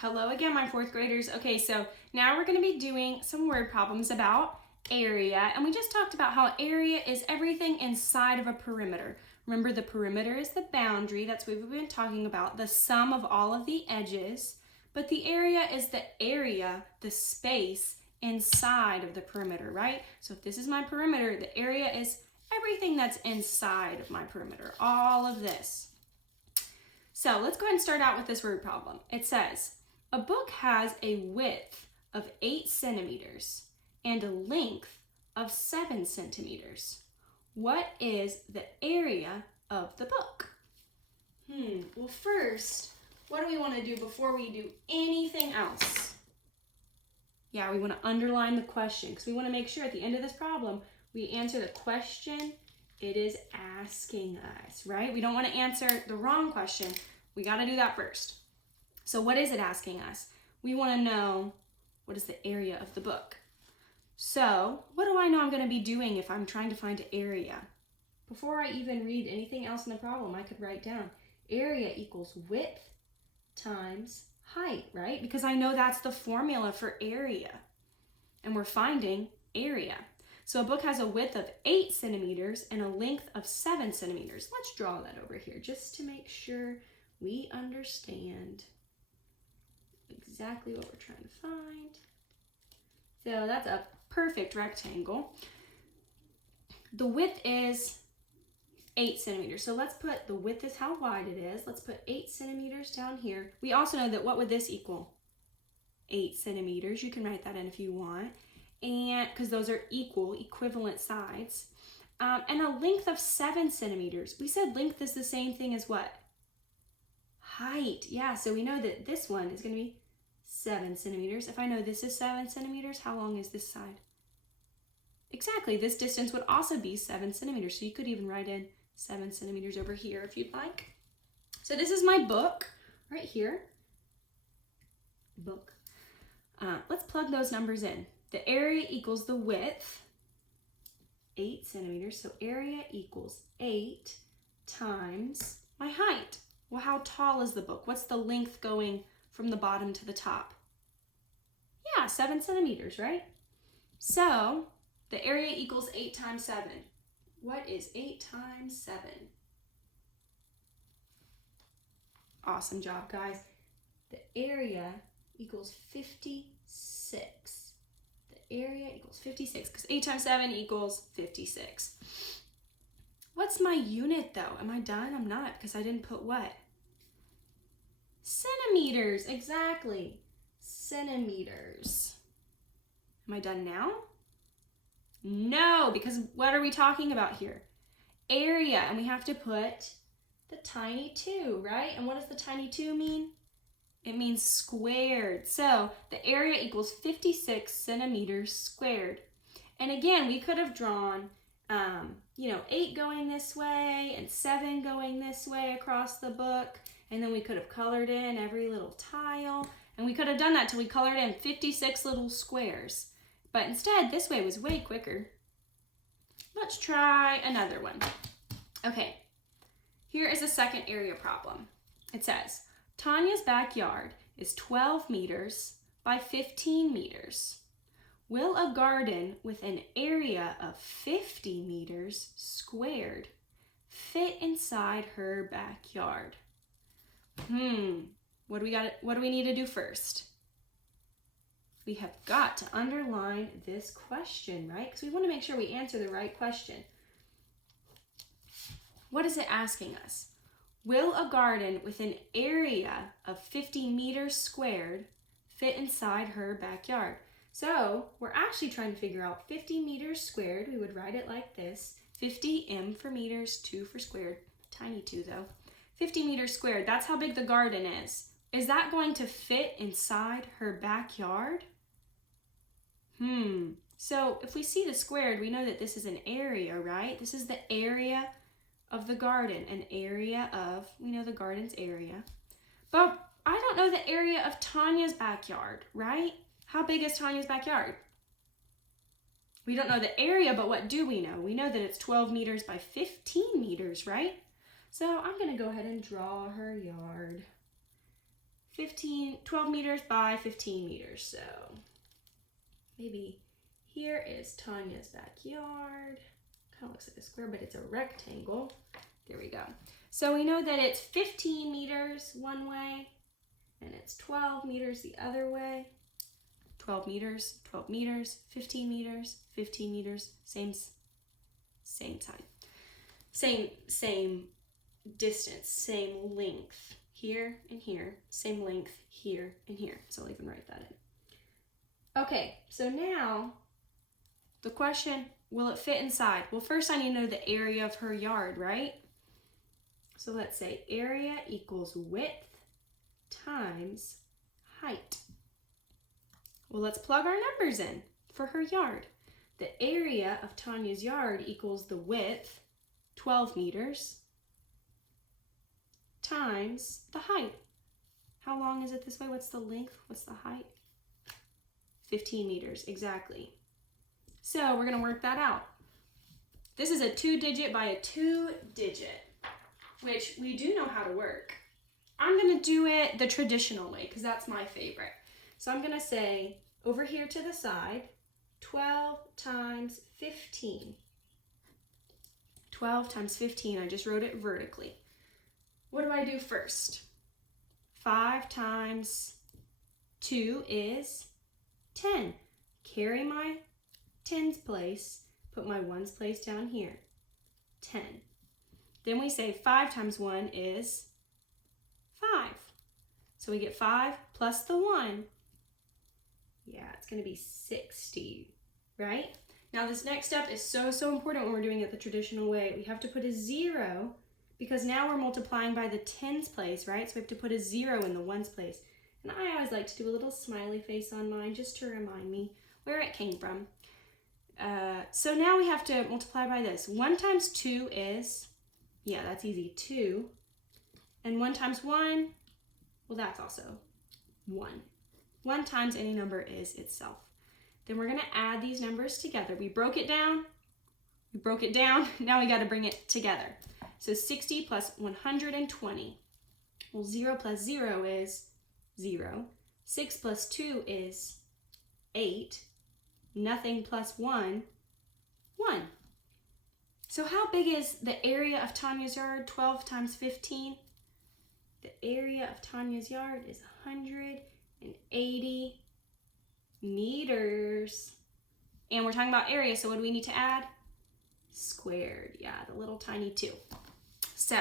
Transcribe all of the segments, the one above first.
Hello again, my fourth graders. Okay, so now we're going to be doing some word problems about area. And we just talked about how area is everything inside of a perimeter. Remember, the perimeter is the boundary. That's what we've been talking about, the sum of all of the edges. But the area is the space inside of the perimeter, right? So if this is my perimeter, the area is everything that's inside of my perimeter, all of this. So let's go ahead and start out with this word problem. It says, a book has a width of 8 centimeters and a length of 7 centimeters. What is the area of the book? Well, first, what do we want to do before we do anything else? Yeah, we want to underline the question because we want to make sure at the end of this problem we answer the question it is asking us, right? We don't want to answer the wrong question. We got to do that first. So what is it asking us? We want to know what is the area of the book. So what do I know I'm going to be doing if I'm trying to find an area? Before I even read anything else in the problem, I could write down area equals width times height, right? Because I know that's the formula for area. And we're finding area. So a book has a width of 8 centimeters and a length of 7 centimeters. Let's draw that over here just to make sure we understand exactly what we're trying to find. So that's a perfect rectangle. The width is 8 centimeters. So let's put the width is how wide it is. Let's put 8 centimeters down here. We also know that what would this equal? 8 centimeters. You can write that in if you want. And because those are equivalent sides. And a length of 7 centimeters. We said length is the same thing as what? Height. Yeah, so we know that this one is going to be 7 centimeters. If I know this is 7 centimeters, how long is this side? Exactly, this distance would also be 7 centimeters. So you could even write in 7 centimeters over here if you'd like. So this is my book right here. Book. Let's plug those numbers in. The area equals the width, 8 centimeters. So area equals 8 times my height. Well, how tall is the book? What's the length going from the bottom to the top? Yeah, 7 centimeters, right? So the area equals 8 times 7. What is 8 times 7? Awesome job, guys. The area equals 56. The area equals 56 because 8 times 7 equals 56. What's my unit though? Am I done? I'm not because I didn't put what? Centimeters, exactly. Centimeters. Am I done now? No, because what are we talking about here? Area, and we have to put the tiny 2, right? And what does the tiny 2 mean? It means squared. So the area equals 56 centimeters squared. And again, we could have drawn 8 going this way and 7 going this way across the book. And then we could have colored in every little tile. And we could have done that till we colored in 56 little squares. But instead, this way was way quicker. Let's try another one. Okay, here is a second area problem. It says, Tanya's backyard is 12 meters by 15 meters. Will a garden with an area of 50 meters squared fit inside her backyard? What do we need to do first? We have got to underline this question, right? Because we want to make sure we answer the right question. What is it asking us? Will a garden with an area of 50 meters squared fit inside her backyard? So we're actually trying to figure out 50 meters squared. We would write it like this. 50 m for meters, 2 for squared. Tiny 2 though. 50 meters squared, that's how big the garden is. Is that going to fit inside her backyard? So if we see the squared, we know that this is an area, right? This is the area of the garden, we know the garden's area. But I don't know the area of Tanya's backyard, right? How big is Tanya's backyard? We don't know the area, but what do we know? We know that it's 12 meters by 15 meters, right? So I'm gonna go ahead and draw her yard. 12 meters by 15 meters. So maybe here is Tanya's backyard. Kind of looks like a square, but it's a rectangle. There we go. So we know that it's 15 meters one way, and it's 12 meters the other way. 12 meters, 12 meters, 15 meters, 15 meters, same time. Same distance, same length here and here, same length here and here. So I'll even write that in. Okay, so now the question, will it fit inside? Well, first I need to know the area of her yard, right? So let's say area equals width times height. Well, let's plug our numbers in for her yard. The area of Tanya's yard equals the width, 12 meters, times the height. How long is it this way? What's the length? What's the height? 15 meters, exactly. So we're gonna work that out. This is a 2-digit by a 2-digit, which we do know how to work. I'm gonna do it the traditional way because that's my favorite. So I'm gonna say over here to the side, 12 times 15. 12 times 15, I just wrote it vertically. What do I do first? 5 times 2 is 10. Carry my tens place, put my ones place down here. 10. Then we say 5 times 1 is 5. So we get 5 plus the 1. Yeah, it's going to be 60, right? Now this next step is so important when we're doing it the traditional way. We have to put a 0 because now we're multiplying by the tens place, right? So we have to put a 0 in the ones place. And I always like to do a little smiley face on mine just to remind me where it came from. So now we have to multiply by this. 1 times 2 is, yeah, that's easy, 2. And 1 times 1, well, that's also 1. 1 times any number is itself. Then we're going to add these numbers together. We broke it down. Now we got to bring it together. So 60 plus 120. Well, 0 plus 0 is 0. 6 plus 2 is 8. Nothing plus 1, 1. So how big is the area of Tanya's yard? 12 times 15. The area of Tanya's yard is 180 meters. And we're talking about area, so what do we need to add? Squared. Yeah, the little tiny 2. So,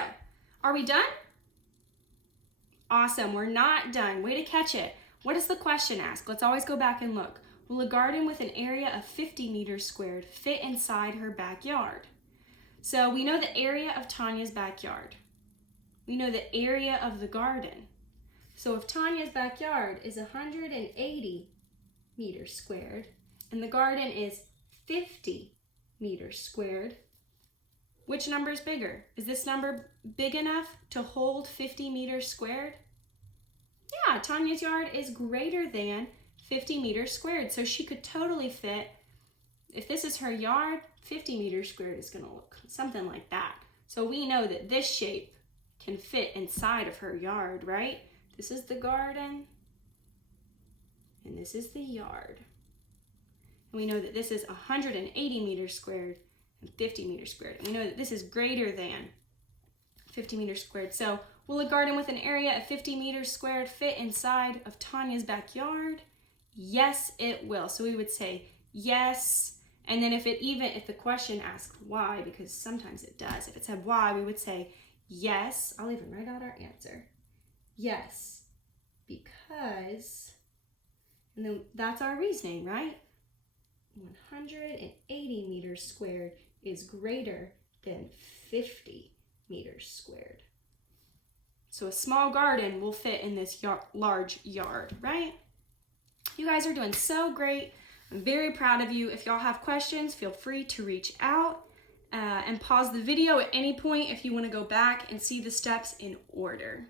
are we done? Awesome, we're not done. Way to catch it. What does the question ask? Let's always go back and look. Will a garden with an area of 50 meters squared fit inside her backyard? So we know the area of Tanya's backyard. We know the area of the garden. So if Tanya's backyard is 180 meters squared and the garden is 50 meters squared, which number is bigger? Is this number big enough to hold 50 meters squared? Yeah, Tanya's yard is greater than 50 meters squared, so she could totally fit, if this is her yard, 50 meters squared is going to look something like that. So we know that this shape can fit inside of her yard, right? This is the garden, and this is the yard. And we know that this is 180 meters squared and 50 meters squared. And we know that this is greater than 50 meters squared. So will a garden with an area of 50 meters squared fit inside of Tanya's backyard? Yes, it will. So we would say yes. And then if the question asked why, because sometimes it does, if it said why, we would say yes. I'll even write out our answer. Yes, because, and then that's our reasoning, right? 180 meters squared is greater than 50 meters squared. So a small garden will fit in this large yard, right? You guys are doing so great. I'm very proud of you. If y'all have questions, feel free to reach out and pause the video at any point if you want to go back and see the steps in order.